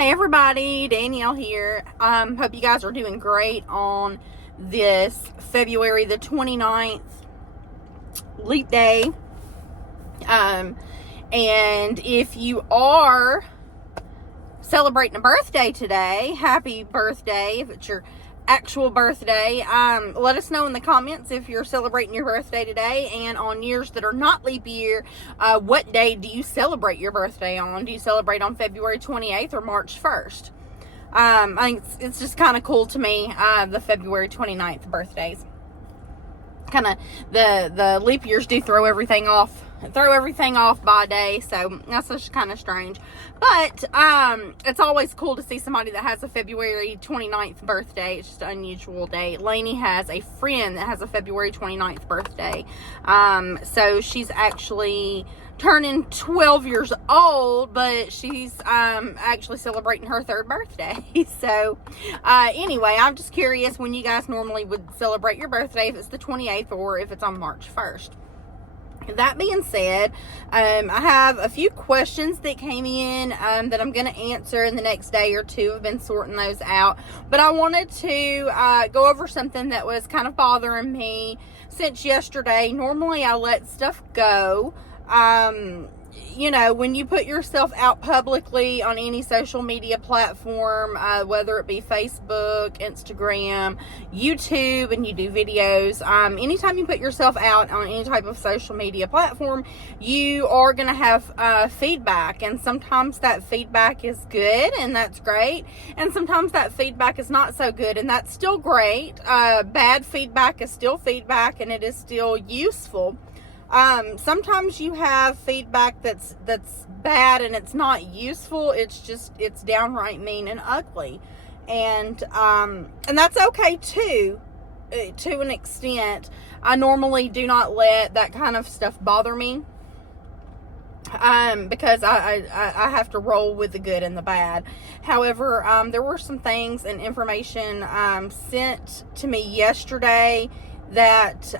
Hey everybody, Danielle here. Hope you guys are doing great on this February the 29th leap day. And if you are celebrating a birthday today, happy birthday. If it's your actual birthday, let us know in the comments if you're celebrating your birthday today, and on years that are not leap year, what day do you celebrate your birthday on? Do you celebrate on February 28th or March 1st? I think it's just kind of cool to me, the February 29th birthdays. Kind of the leap years do throw everything off by day, so that's just kind of strange. But it's always cool to see somebody that has a February 29th birthday. It's just an unusual day. Lainey has a friend that has a February 29th birthday, so she's actually turning 12 years old, but she's actually celebrating her third birthday. So anyway, I'm just curious when you guys normally would celebrate your birthday, if it's the 28th or if it's on March 1st. That being said, I have a few questions that came in that I'm going to answer in the next day or two. I've been sorting those out, but I wanted to go over something that was kind of bothering me since yesterday. Normally I let stuff go. You know, when you put yourself out publicly on any social media platform, whether it be Facebook, Instagram, YouTube, and you do videos, anytime you put yourself out on any type of social media platform, you are going to have feedback, and sometimes that feedback is good, and that's great, and sometimes that feedback is not so good, and that's still great. Bad feedback is still feedback, and it is still useful. Sometimes you have feedback that's bad and it's not useful. It's downright mean and ugly. And that's okay too, to an extent. I normally do not let that kind of stuff bother me. Because I have to roll with the good and the bad. However, there were some things and information, sent to me yesterday that,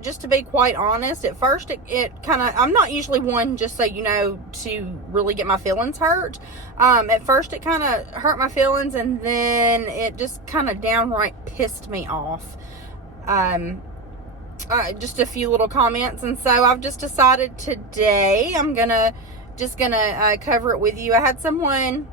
just to be quite honest, at first it kind of, I'm not usually one, just so you know, to really get my feelings hurt. At first it kind of hurt my feelings, and then it just kind of downright pissed me off. Just a few little comments, and so I've just decided today I'm gonna cover it with you. I had someone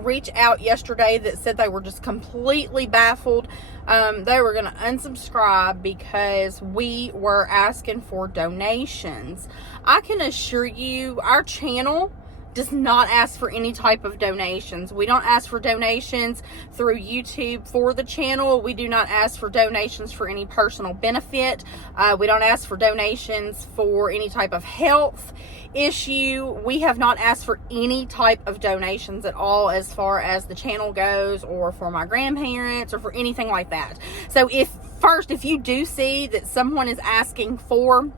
reach out yesterday that said they were just completely baffled. They were going to unsubscribe because we were asking for donations. I can assure you, our channel does not ask for any type of donations. We don't ask for donations through YouTube for the channel. We do not ask for donations for any personal benefit. We don't ask for donations for any type of health issue. We have not asked for any type of donations at all as far as the channel goes, or for my grandparents, or for anything like that. So if you do see that someone is asking for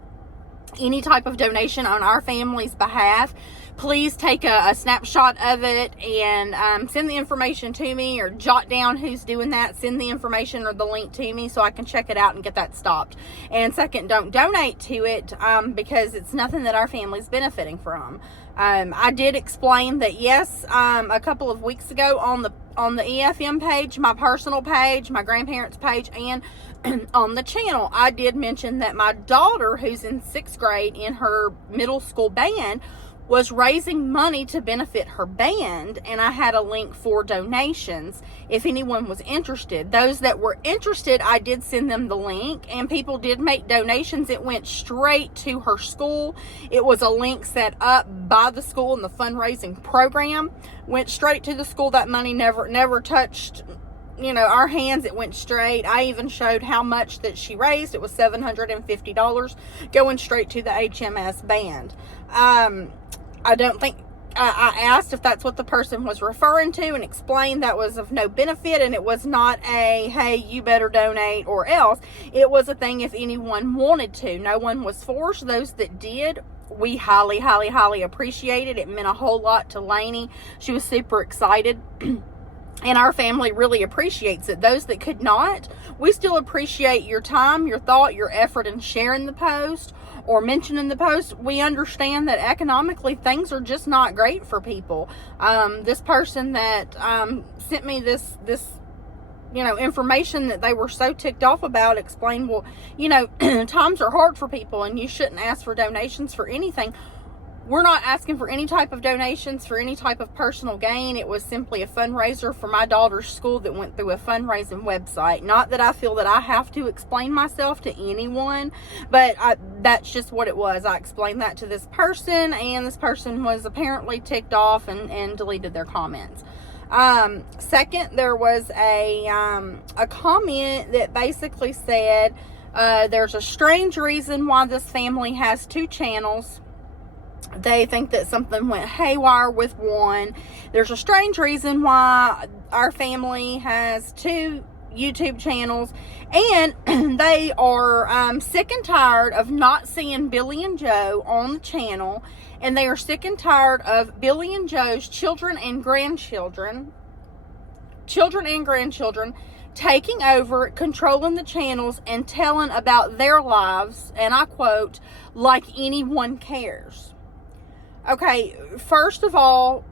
any type of donation on our family's behalf, please take a snapshot of it and send the information to me, or jot down who's doing that. Send the information or the link to me so I can check it out and get that stopped. And second, don't donate to it because it's nothing that our family's benefiting from. I did explain that, yes, a couple of weeks ago on the EFM page, my personal page, my grandparents' page, and on the channel, I did mention that my daughter, who's in 6th grade in her middle school band, was raising money to benefit her band, and I had a link for donations if anyone was interested. Those that were interested, I did send them the link, and people did make donations. It went straight to her school. It was a link set up by the school, and the fundraising program went straight to the school. That money never touched, you know, our hands. It went straight. I even showed how much that she raised. It was $750 going straight to the HMS band. I don't think, I asked if that's what the person was referring to, and explained that was of no benefit, and it was not a, hey, you better donate or else. It was a thing if anyone wanted to. No one was forced. Those that did, we highly, highly, highly appreciated. It meant a whole lot to Lainey. She was super excited. And our family really appreciates it. Those that could not, we still appreciate your time, your thought, your effort in sharing the post or mentioning the post. We understand that economically things are just not great for people. This person that sent me this information that they were so ticked off about explained, well, times are hard for people and you shouldn't ask for donations for anything. We're not asking for any type of donations for any type of personal gain. It was simply a fundraiser for my daughter's school that went through a fundraising website. Not that I feel that I have to explain myself to anyone, but that's just what it was. I explained that to this person, and this person was apparently ticked off and deleted their comments. Second, there was a comment that basically said, there's a strange reason why this family has 2 channels. They think that something went haywire with one. There's a strange reason why our family has 2 YouTube channels, and they are sick and tired of not seeing Billy and Joe on the channel, and they are sick and tired of Billy and Joe's children and grandchildren taking over, controlling the channels, and telling about their lives, and I quote, like anyone cares. Okay, first of all,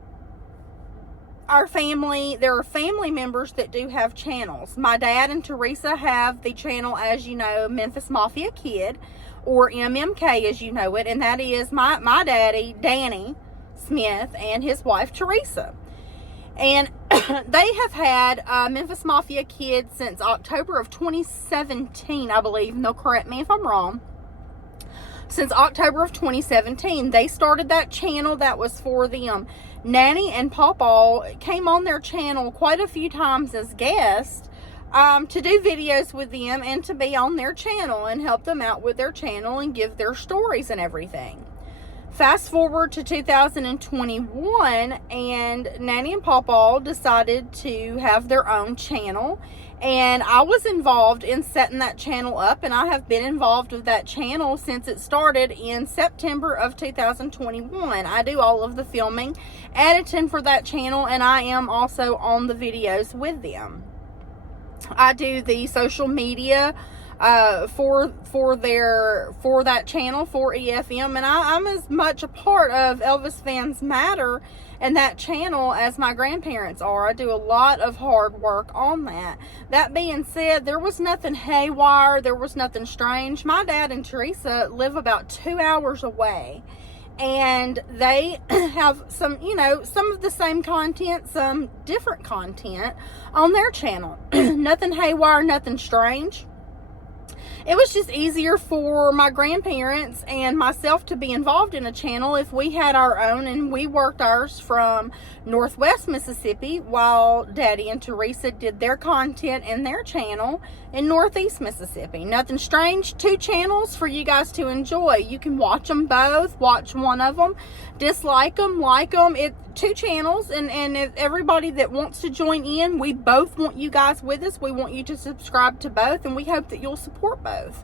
our family, there are family members that do have channels. My dad and Teresa have the channel, as you know, Memphis Mafia Kid, or MMK as you know it, and that is my daddy, Danny Smith, and his wife, Teresa. And they have had Memphis Mafia Kid since October of 2017, I believe, and they'll correct me if I'm wrong. Since October of 2017, they started that channel. That was for them. Nanny and Pawpaw came on their channel quite a few times as guests to do videos with them and to be on their channel and help them out with their channel and give their stories and everything. Fast forward to 2021, and Nanny and Pawpaw decided to have their own channel. And I was involved in setting that channel up, and I have been involved with that channel since it started in September of 2021. I do all of the filming, editing for that channel, and I am also on the videos with them. I do the social media for that channel, for EFM, and I'm as much a part of Elvis Fans Matter and that channel as my grandparents are. I do a lot of hard work on that. That being said, there was nothing haywire, there was nothing strange. My dad and Teresa live about 2 hours away, and they have some of the same content, some different content on their channel. Nothing haywire, nothing strange. It was just easier for my grandparents and myself to be involved in a channel if we had our own, and we worked ours from Northwest Mississippi while Daddy and Teresa did their content in their channel in Northeast Mississippi. Nothing strange. 2 channels for you guys to enjoy. You can watch them both, watch one of them, dislike them, like them. It's 2 channels, and if everybody that wants to join in, we both want you guys with us. We want you to subscribe to both, and we hope that you'll support both.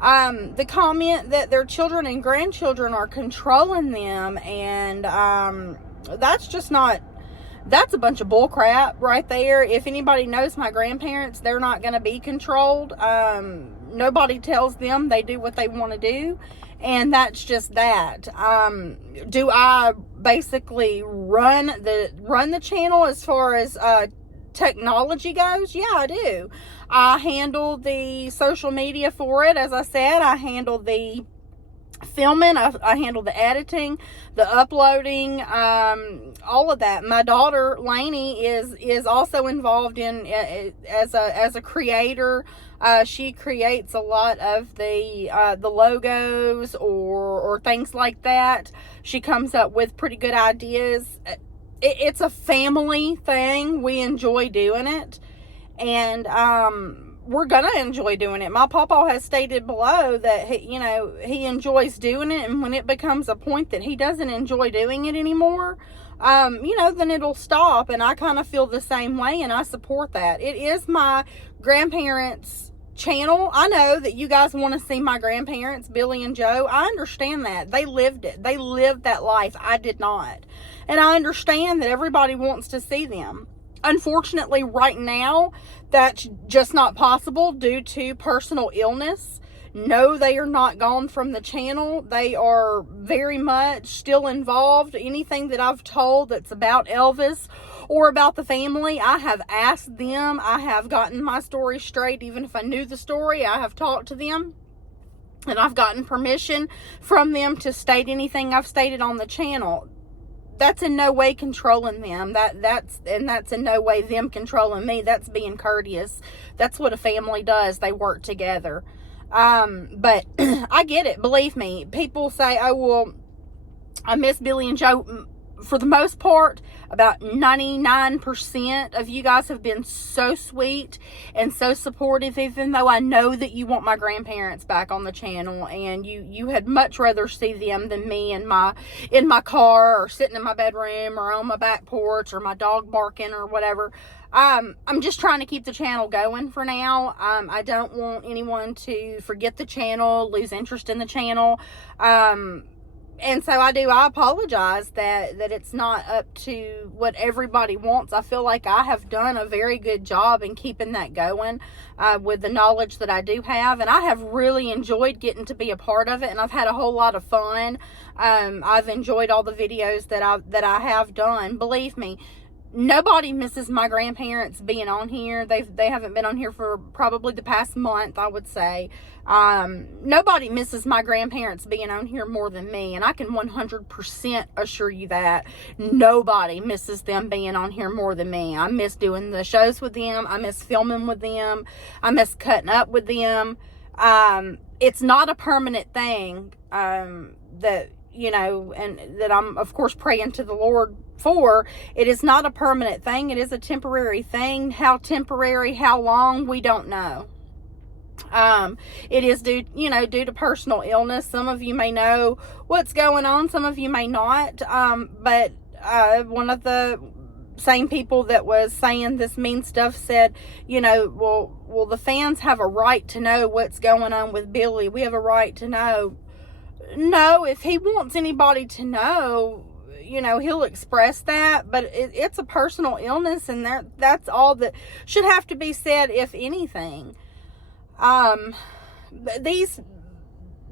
The comment that their children and grandchildren are controlling them, and that's just not, that's a bunch of bull crap right there. If anybody knows my grandparents, they're not going to be controlled. Nobody tells them, they do what they want to do, and that's just that. Do I basically run the channel as far as technology goes? Yeah, I do. I handle the social media for it. As I said, I handle the filming, I handle the editing, the uploading, all of that. My daughter Lainey is also involved in as a creator. She creates a lot of the logos or things like that. She comes up with pretty good ideas. It's a family thing. We enjoy doing it, and we're gonna enjoy doing it. My papa has stated below that he enjoys doing it, and when it becomes a point that he doesn't enjoy doing it anymore, then it'll stop. And I kind of feel the same way, and I support that. It is my grandparents' channel. I know that you guys want to see my grandparents, Billy and Joe. I understand that. They lived it. They lived that life. I did not. And I understand that everybody wants to see them. Unfortunately, right now, that's just not possible due to personal illness. No, they are not gone from the channel. They are very much still involved. Anything that I've told that's about Elvis or about the family, I have asked them. I have gotten my story straight. Even if I knew the story, I have talked to them. And I've gotten permission from them to state anything I've stated on the channel. That's in no way controlling them. That's in no way them controlling me. That's being courteous. That's what a family does. They work together. But I get it. Believe me. People say, oh, well, I miss Billy and Joe. For the most part, about 99% of you guys have been so sweet and so supportive, even though I know that you want my grandparents back on the channel, and you had much rather see them than me in my car, or sitting in my bedroom, or on my back porch, or my dog barking, or whatever. I'm just trying to keep the channel going for now. I don't want anyone to forget the channel, lose interest in the channel. And so I apologize that it's not up to what everybody wants. I feel like I have done a very good job in keeping that going with the knowledge that I do have. And I have really enjoyed getting to be a part of it. And I've had a whole lot of fun. I've enjoyed all the videos that I have done. Believe me, nobody misses my grandparents being on here. They haven't been on here for probably the past month, I would say. Nobody misses my grandparents being on here more than me, and I can 100% assure you that nobody misses them being on here more than me. I miss doing the shows with them. I miss filming with them. I miss cutting up with them. It's not a permanent thing, that, you know, and that I'm, of course, praying to the Lord for. It is not a permanent thing. It is a temporary thing. How temporary, how long, we don't know. It is due to personal illness. Some of you may know what's going on. Some of you may not. But one of the same people that was saying this mean stuff said, well, the fans have a right to know what's going on with Billy. We have a right to know. No, if he wants anybody to know, he'll express that, but it's a personal illness, and that's all that should have to be said, if anything.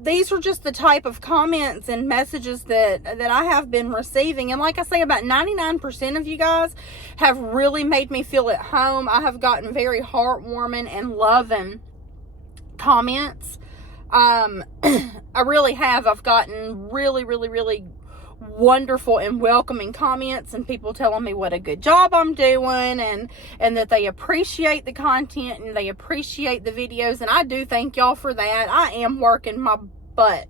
These are just the type of comments and messages that I have been receiving. And like I say, about 99% of you guys have really made me feel at home. I have gotten very heartwarming and loving comments. I really have. I've gotten really, really, really wonderful and welcoming comments, and people telling me what a good job I'm doing, and that they appreciate the content and they appreciate the videos. And I do thank y'all for that. I am working my butt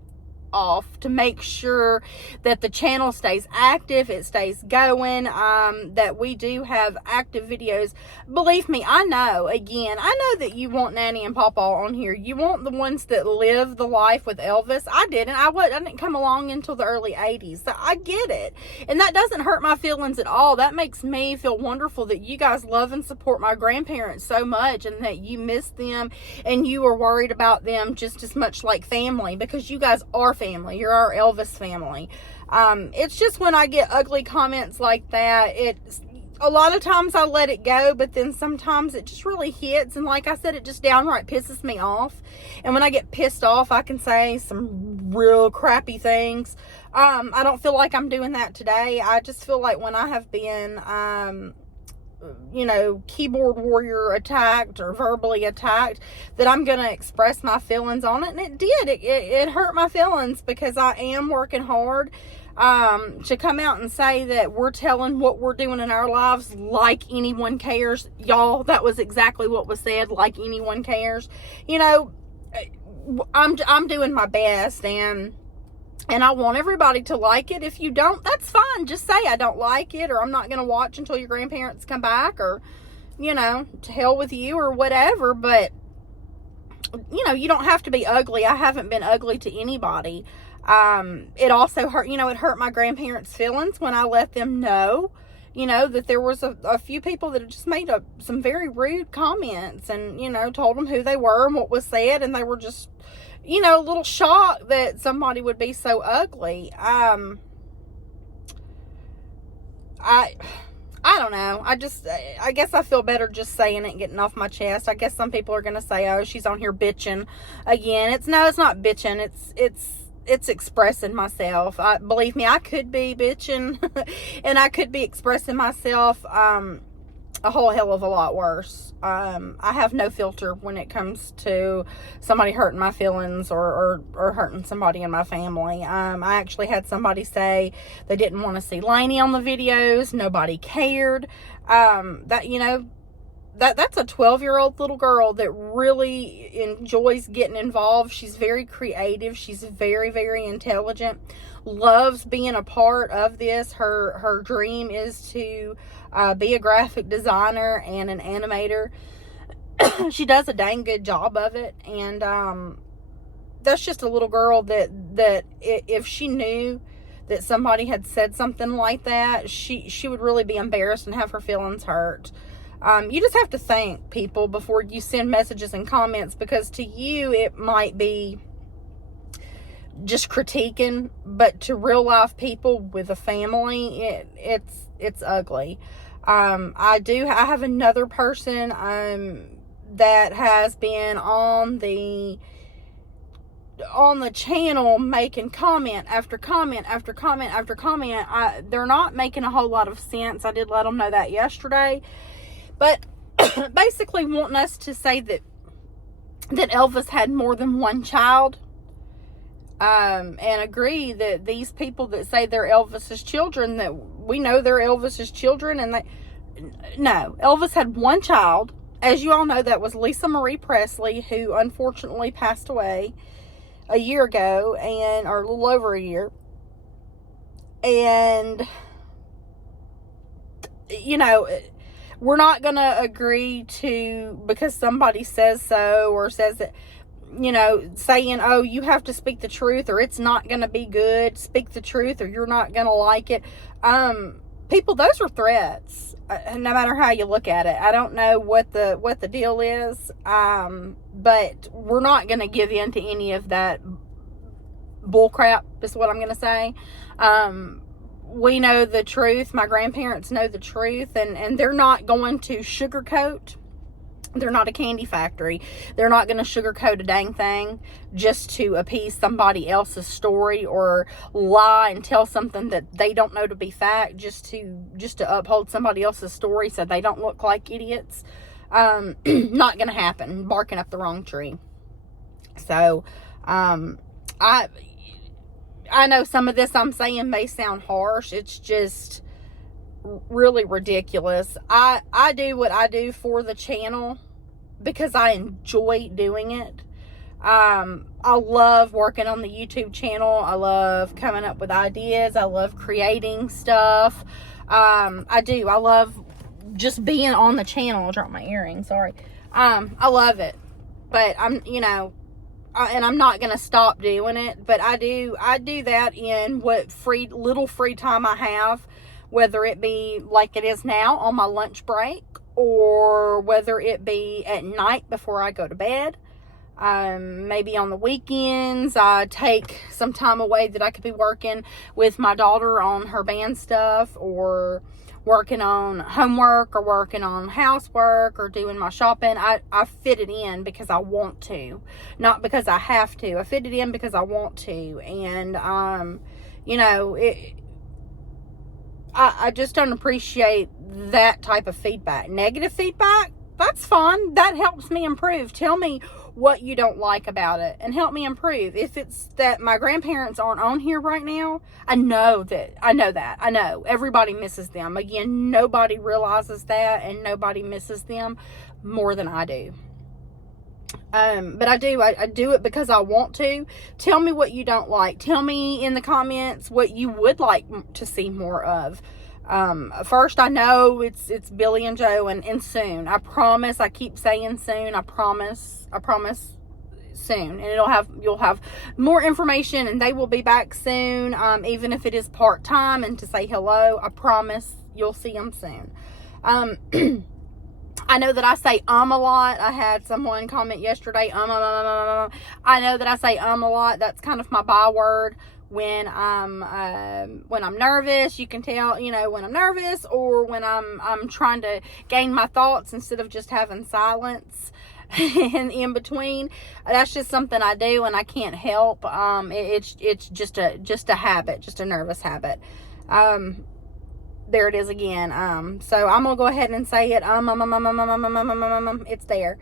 off to make sure that the channel stays active, it stays going, that we do have active videos. Believe me, I know that you want Nanny and Papa on here. You want the ones that live the life with Elvis. I didn't come along until the early 80s, so I get it, and that doesn't hurt my feelings at all. That makes me feel wonderful that you guys love and support my grandparents so much, and that you miss them and you are worried about them just as much like family, because you guys are family. You're our Elvis family. It's just when I get ugly comments like that, a lot of times I let it go, but then sometimes it just really hits, and like I said, it just downright pisses me off. And when I get pissed off, I can say some real crappy things. I don't feel like I'm doing that today. I just feel like when I have been keyboard warrior attacked or verbally attacked, that I'm going to express my feelings on it. And it did. It hurt my feelings, because I am working hard to come out and say that we're telling what we're doing in our lives like anyone cares. Y'all, that was exactly what was said, like anyone cares. I'm doing my best, and I want everybody to like it. If you don't, that's fine. Just say I don't like it, or I'm not going to watch until your grandparents come back, or, to hell with you, or whatever. But, you don't have to be ugly. I haven't been ugly to anybody. It also hurt, it hurt my grandparents' feelings when I let them know, that there was a few people that had just made some very rude comments, and, told them who they were and what was said, and they were just, a little shocked that somebody would be so ugly. I I don't know. I guess I feel better just saying it and getting off my chest. I guess some people are going to say, oh, she's on here bitching again. It's not bitching. It's expressing myself. Believe me, I could be bitching and I could be expressing myself, a whole hell of a lot worse. I have no filter when it comes to somebody hurting my feelings or hurting somebody in my family. I actually had somebody say they didn't want to see Lainey on the videos. Nobody cared. That's a 12-year-old little girl that really enjoys getting involved. She's very creative. She's very, very intelligent. Loves being a part of this. Her dream is to be a graphic designer and an animator. She does a dang good job of it. And that's just a little girl that if she knew that somebody had said something like that, she would really be embarrassed and have her feelings hurt. You just have to think, people, before you send messages and comments, because to you it might be just critiquing, but to real life people with a family, it's ugly. I have another person that has been on the channel making comment after comment after comment after comment. They're not making a whole lot of sense. I did let them know that yesterday. But basically wanting us to say that Elvis had more than one child, and agree that these people that say they're Elvis's children, that we know they're Elvis's children, and no, Elvis had one child. As you all know, that was Lisa Marie Presley, who unfortunately passed away a year ago, or a little over a year. And, we're not going to agree to, because somebody says so, or says that, saying, oh, you have to speak the truth, or it's not going to be good, speak the truth, or you're not going to like it. People, those are threats, no matter how you look at it. I don't know what the deal is, but we're not going to give in to any of that bullcrap, is what I'm going to say. We know the truth. My grandparents know the truth, and they're not going to sugarcoat. They're not a candy factory. They're not going to sugarcoat a dang thing just to appease somebody else's story, or lie and tell something that they don't know to be fact just to uphold somebody else's story so they don't look like idiots. Not going to happen. Barking up the wrong tree. So, I know some of this I'm saying may sound harsh. It's just really ridiculous. I do what I do for the channel because I enjoy doing it. I love working on the YouTube channel. I love coming up with ideas. I love creating stuff. I do. I love just being on the channel. I dropped my earring. Sorry. I love it. But and I'm not going to stop doing it, but I do that in what little free time I have, whether it be like it is now on my lunch break, or whether it be at night before I go to bed. Maybe on the weekends, I take some time away that I could be working with my daughter on her band stuff, or working on homework, or working on housework, or doing my shopping. I fit it in because I want to, not because I have to. I fit it in because I want to. And, I just don't appreciate that type of feedback. Negative feedback, that's fine. That helps me improve. Tell me what you don't like about it and help me improve. If it's that my grandparents aren't on here right now, I know everybody misses them. Again, nobody realizes that, and nobody misses them more than I do. But I do it because I want to. Tell me what you don't like. Tell me in the comments what you would like to see more of. First, I know it's Billy and Joe, and soon. I promise. I keep saying soon. I promise soon. And you'll have more information, and they will be back soon. Even if it is part-time and to say hello, I promise you'll see them soon. I know that I say a lot. I had someone comment yesterday, I know that I say a lot. That's kind of my byword when I'm nervous. You can tell, you know, when I'm nervous, or when I'm trying to gain my thoughts instead of just having silence in between. That's just something I do, and I can't help. It's just a habit, just a nervous habit. There it is again. So I'm gonna go ahead and say it. It's there.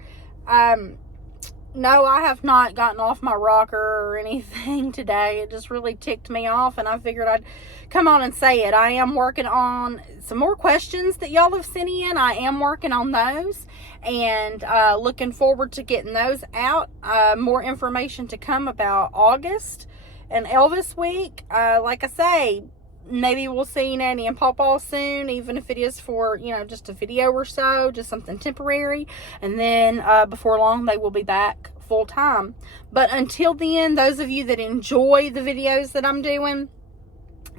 No, I have not gotten off my rocker or anything today. It just really ticked me off, and I figured I'd come on and say it. I am working on some more questions that y'all have sent in. I am working on those, and looking forward to getting those out. More information to come about August and Elvis week. Like I say, maybe we'll see Nanny and Pawpaw soon, even if it is for, you know, just a video or so, just something temporary. And then before long, they will be back full time. But until then, those of you that enjoy the videos that I'm doing,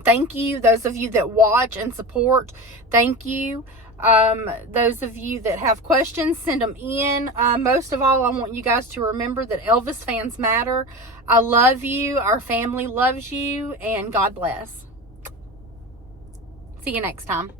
thank you. Those of you that watch and support, thank you. Those of you that have questions, send them in. Most of all, I want you guys to remember that Elvis fans matter. I love you. Our family loves you, and God bless. See you next time.